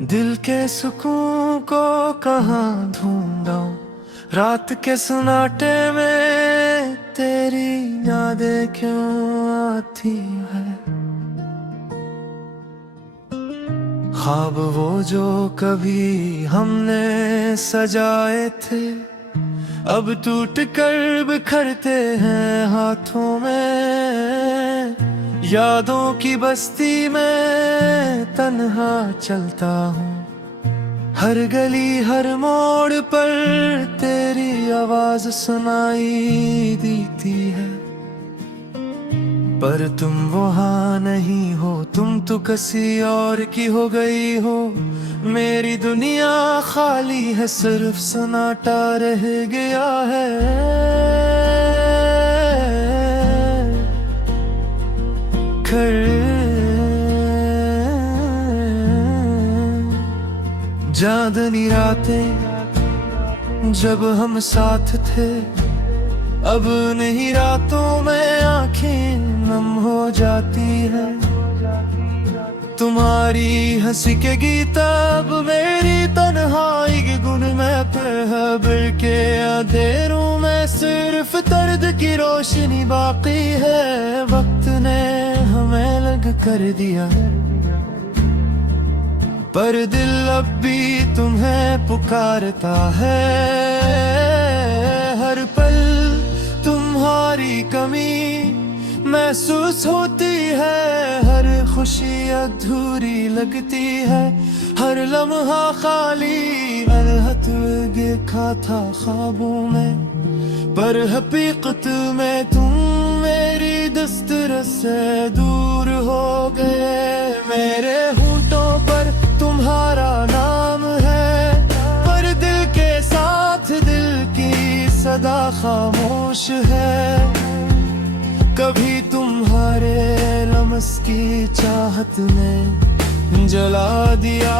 दिल के सुकून को कहाँ ढूंढा, रात के सन्नाटे में तेरी यादें क्यों आती है। ख्वाब वो जो कभी हमने सजाए थे, अब टूट कर बिखरते हैं हाथों में। यादों की बस्ती में तन्हा चलता हूँ, हर गली हर मोड़ पर तेरी आवाज सुनाई देती है। पर तुम वहाँ नहीं हो, तुम तो किसी और की हो गई हो। मेरी दुनिया खाली है, सिर्फ सन्नाटा रह गया है। चांदनी रातें जब हम साथ थे, अब नहीं रातों में आंखें नम हो जाती है। तुम्हारी हंसी के गीत अब मेरी तन्हाई के गुन में पे है। बिल के अंधेरों में सिर्फ दर्द की रोशनी बाकी है। वक्त ने हमें अलग कर दिया, पर दिल अब भी तुम्हें पुकारता है। हर पल तुम्हारी कमी महसूस होती है, हर खुशी अधूरी लगती है। हर लम्हा खाली अलहत देखा था ख्वाबों में, पर हकीकत में तुम मेरी दस्तरस से दूर हो गए। मेरे होंठों पर तुम्हारा नाम है, पर दिल के साथ दिल की सदा खामोश है। कभी तुम्हारे लम्स की चाहत ने जला दिया,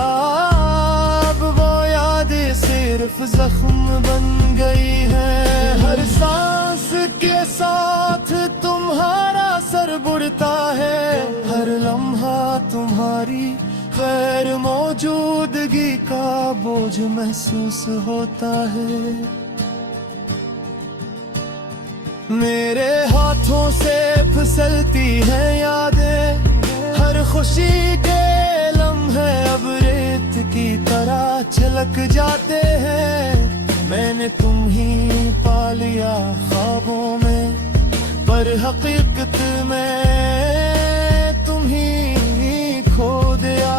अब वो यादें सिर्फ जख्म बन गई है। हर सांस के साथ तुम्हारा सर बुड़ता है, हर लम्हा तुम्हारी गैर मौजूदगी का बोझ महसूस होता है। मेरे हाथों से फिसलती है यादें, हर खुशी के लम्हे अब रेत की तरह छलक जाते हैं। मैंने तुम ही पा लिया ख्वाबों में, पर हकीकत में तुम ही खो दिया।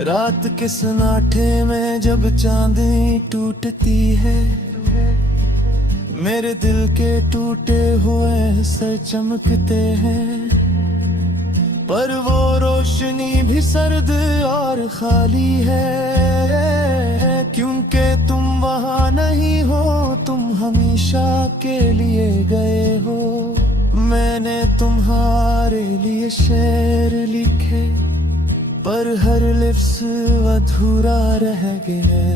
रात के सन्नाटे में जब चांदनी टूटती है, मेरे दिल के टूटे हुए सर चमकते हैं। पर वो रोशनी भी सर्द और खाली है, क्योंकि तुम वहाँ नहीं हो, तुम हमेशा के लिए गए हो। मैंने तुम्हारे लिए शेर लिखे, पर हर लिफ्स अधूरा रह गया।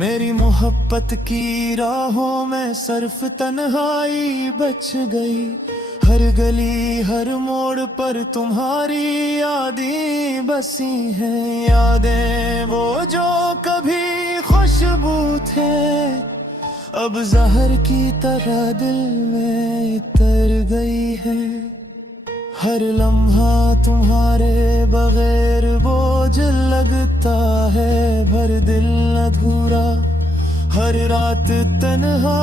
मेरी मोहब्बत की राहों में सिर्फ तन्हाई बच गई। हर गली हर मोड़ पर तुम्हारी यादें बसी हैं। यादें वो जो कभी खुशबू थे, अब जहर की तरह दिल में उतर गई है। हर लम्हा तुम्हारे बगैर बोझ लगता है, भर दिल अधूरा हर रात तन्हा।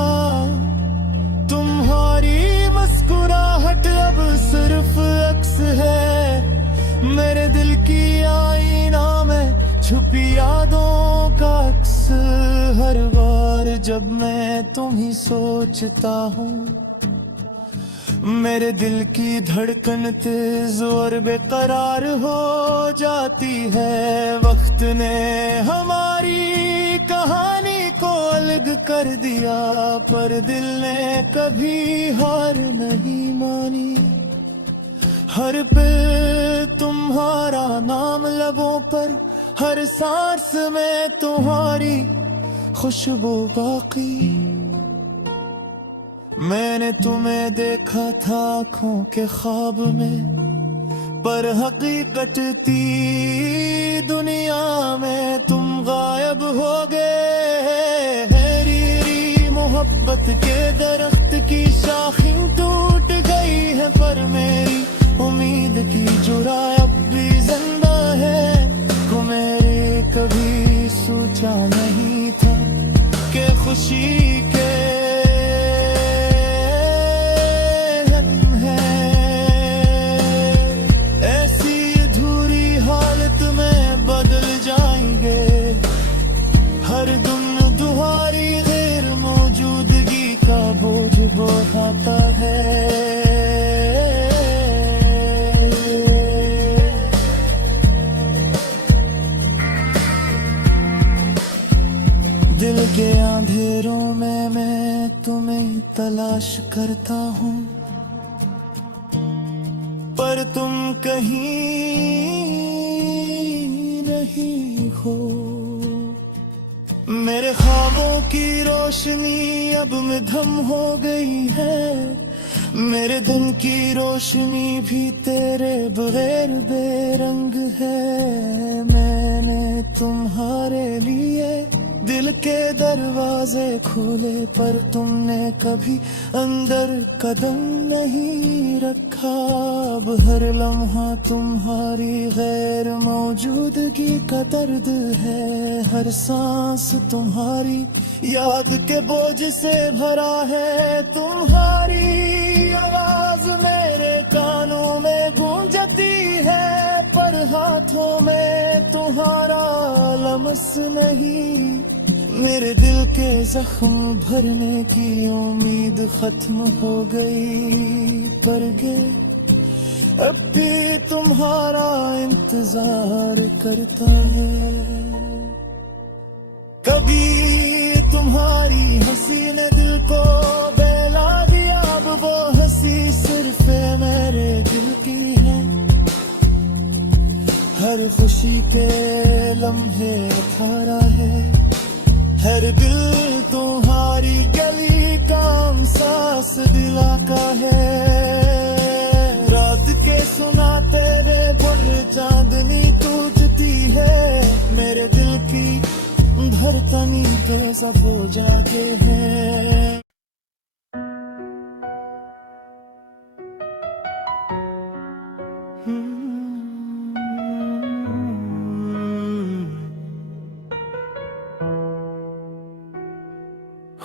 तुम्हारी मुस्कुराहट अब सिर्फ अक्स है, मेरे दिल की आईना में छुपी यादों का अक्स। हर बार जब मैं तुम्हें सोचता हूँ, मेरे दिल की धड़कन तेज और बेकरार हो जाती है। वक्त ने हमारी कहानी को अलग कर दिया, पर दिल ने कभी हार नहीं मानी। हर पल तुम्हारा नाम लबों पर, हर सांस में तुम्हारी खुशबू बाकी। मैंने तुम्हें देखा था आँखों के ख्वाब में, पर हकीकत थी दुनिया में तुम गायब हो गए। मेरी मोहब्बत के दरख्त की शाखें टूट गई है, पर मेरी उम्मीद की जुरा अब भी जिंदा है। को मेरे कभी सोचा नहीं था कि खुशी के आता है। दिल के अंधेरों में मैं तुम्हें तलाश करता हूँ, पर तुम कहीं नहीं हो। मेरे ख्वाबों की रोशनी अब मध्यम हो गई है, मेरे दिन की रोशनी भी तेरे बगैर बेरंग है। मैंने तुम्हारे लिए दिल के दरवाजे खोले, पर तुमने कभी अंदर कदम नहीं रखा। अब हर लम्हा तुम्हारी गैर मौजूदगी का दर्द है, हर सांस तुम्हारी याद के बोझ से भरा है। तुम्हारी आवाज मेरे कानों में गूंजती है, पर हाथों में तुम्हारा लम्स नहीं। मेरे दिल के जख्म भरने की उम्मीद खत्म हो गई, पर गे अब भी तुम्हारा इंतजार करता है। कभी तुम्हारी हंसी ने दिल को बहला दिया, अब वो हंसी सिर्फ मेरे दिल की है। हर खुशी के लम्हे अठारा है, हर दिल तुम्हारी गली का सांस दिला का है। रात के सुनाते वे बुढ़ चांदनी टूटती है, मेरे दिल की धड़कन तेज हो जाके है।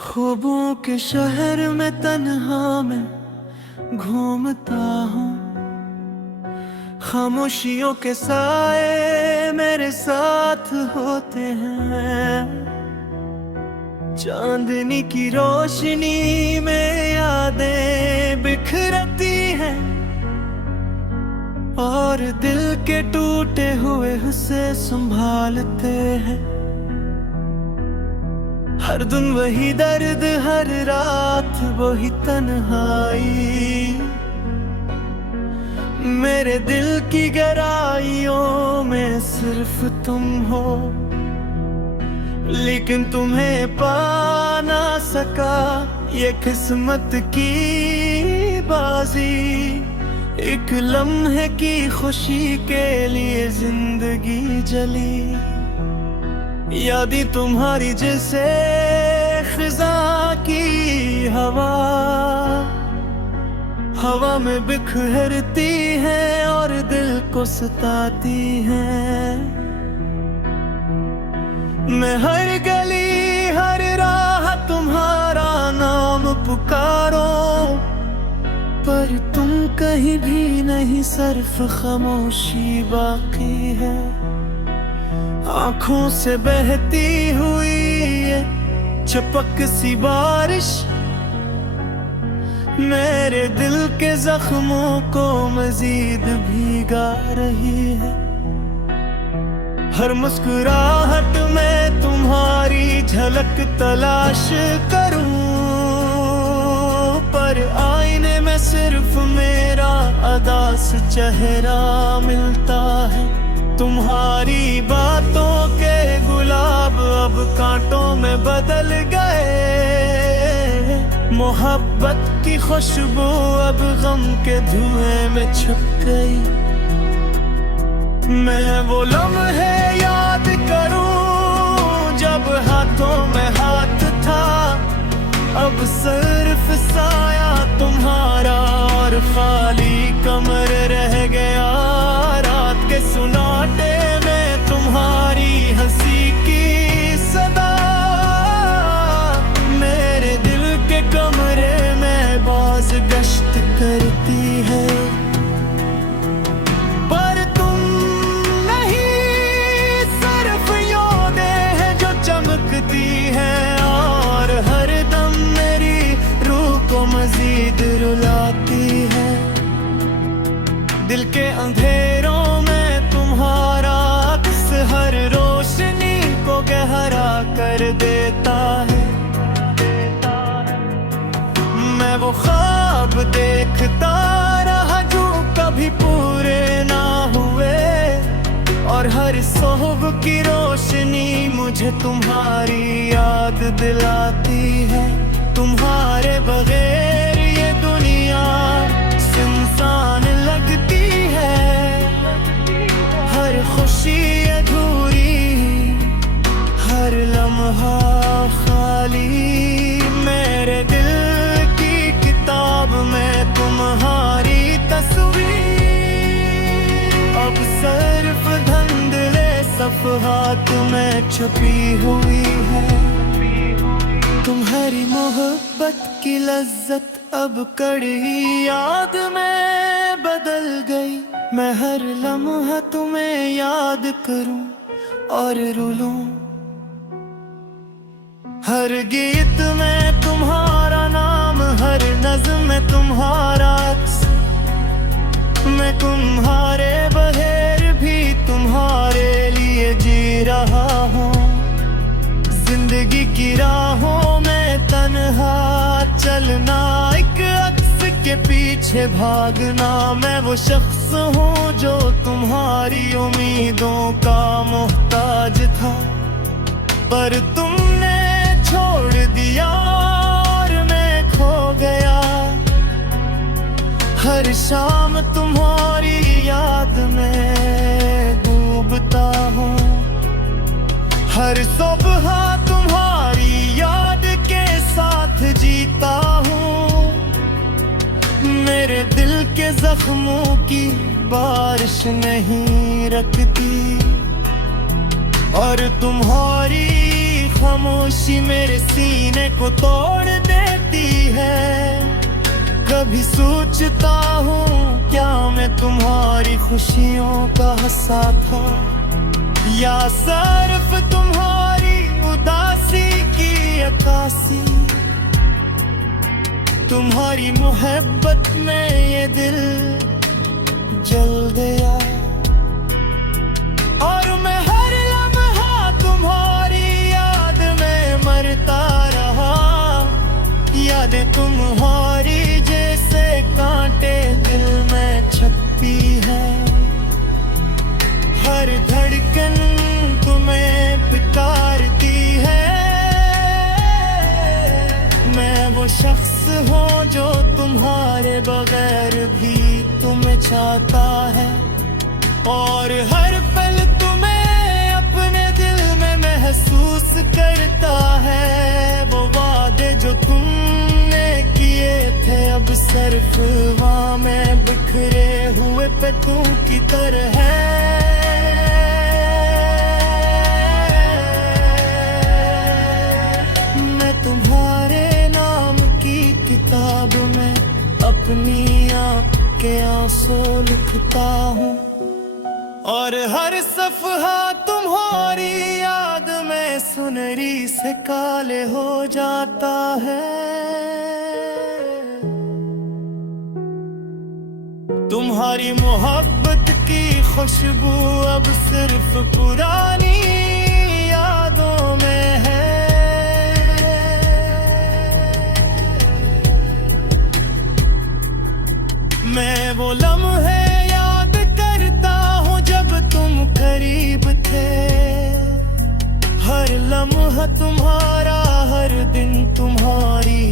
ख्वाबों के शहर में तन्हा मैं घूमता हूँ, खामोशियों के साए मेरे साथ होते हैं। चांदनी की रोशनी में यादें बिखरती हैं, और दिल के टूटे हुए हिस्से संभालते हैं। हर दिन वही दर्द, हर रात वही तन्हाई। मेरे दिल की गहराइयों में सिर्फ तुम हो, लेकिन तुम्हें पा ना सका ये किस्मत की बाजी। एक लम्हे की खुशी के लिए जिंदगी जली, यादें तुम्हारी जैसे खिजा की हवा में बिखरती है और दिल को सताती है। मैं हर गली हर राह तुम्हारा नाम पुकारूं, पर तुम कहीं भी नहीं, सिर्फ खामोशी बाकी है। आँखों से बहती हुई ये चपक सी बारिश मेरे दिल के जख्मों को मजीद भीगा रही है। हर मुस्कुराहट में तुम्हारी झलक तलाश करूं, पर आईने में सिर्फ मेरा अदास चेहरा मिलता है। तुम्हारी बातों के गुलाब अब कांटों में बदल गए। मोहब्बत की खुशबू अब गम के धुएं में छुप गई। मैं वो लम्हे याद करूं जब हाथों में हाथ था, अब सिर्फ साया तुम्हारा और खाली कमर रह गया। रात के सुनाटे में तुम्हारी हंसी की सदा मेरे दिल के कमरे में बाज गश्त करती है। पर तुम नहीं, सिर्फ यादें हैं जो चमकती हैं और हर दम मेरी रूह को मजीद रुलाती है। दिल के अंधेरों में तुम्हारा अक्स हर रोशनी को गहरा कर देता है। मैं वो ख्वाब देखता रहा जो कभी पूरे ना हुए, और हर सुबह की रोशनी मुझे तुम्हारी याद दिलाती है। तुम्हारे बगैर ये दुनिया सुनसान लगती है, हर खुशी अधूरी, हर लम्हा खाली। मेरे दिल की किताब में तुम्हारी तस्वीर अब सिर्फ धुंधले सफ़हात में छुपी हुई है। तुम्हारी मोहब्बत की लज्जत अब कड़ी याद में बदल गई। मैं हर लम्हा तुम्हें याद करूं और रुलूं, हर गीत में तुम्हारा नाम, हर नज़्म में तुम्हारा अक्स। मैं तुम्हारे बगैर भी तुम्हारे लिए जी रहा हूँ। जिंदगी की राहों में तन्हा चलना, एक अक्स के पीछे भागना। मैं वो शख्स हूँ जो तुम्हारी उम्मीदों का मोहताज था, पर तुमने छोड़ दिया और मैं खो गया। हर शाम तुम्हारी याद में डूबता हूँ, हर सुबह तुम्हारी याद के साथ जीता हूँ। मेरे दिल के जख्मों की बारिश नहीं रखती, और तुम्हारी खामोशी मेरे सीने को तोड़ देती है। कभी सोचता हूँ क्या मैं तुम्हारी खुशियों का हिस्सा था, या सिर्फ तुम्हारी उदासी की अक्कासी। तुम्हारी मोहब्बत में ये दिल जल गया, और मैं हर लम्हा तुम्हारी याद में मरता रहा। यादें तुम्हारी जैसे कांटे दिल में छपी है, हर धड़कन तुम्हें पुकारती है। मैं वो शख्स हूँ जो तुम्हारे बगैर भी तुम्हें चाहता है, और हर पल तुम्हें अपने दिल में महसूस करता है। वो वादे जो तुमने किए थे अब सिर्फ वहाँ में बिखरे हुए पत्तों की तरह है। तुम्हारे नाम की किताब में अपनी आँख के आंसू लिखता हूँ, और हर सफ़हा तुम्हारी याद में सुनहरी से काले हो जाता है। तुम्हारी मोहब्बत की खुशबू अब सिर्फ पुरानी यादों में है। मैं वो लम्हे याद करता हूँ जब तुम करीब थे, हर लम्हे लम्हा तुम्हारा, हर दिन तुम्हारी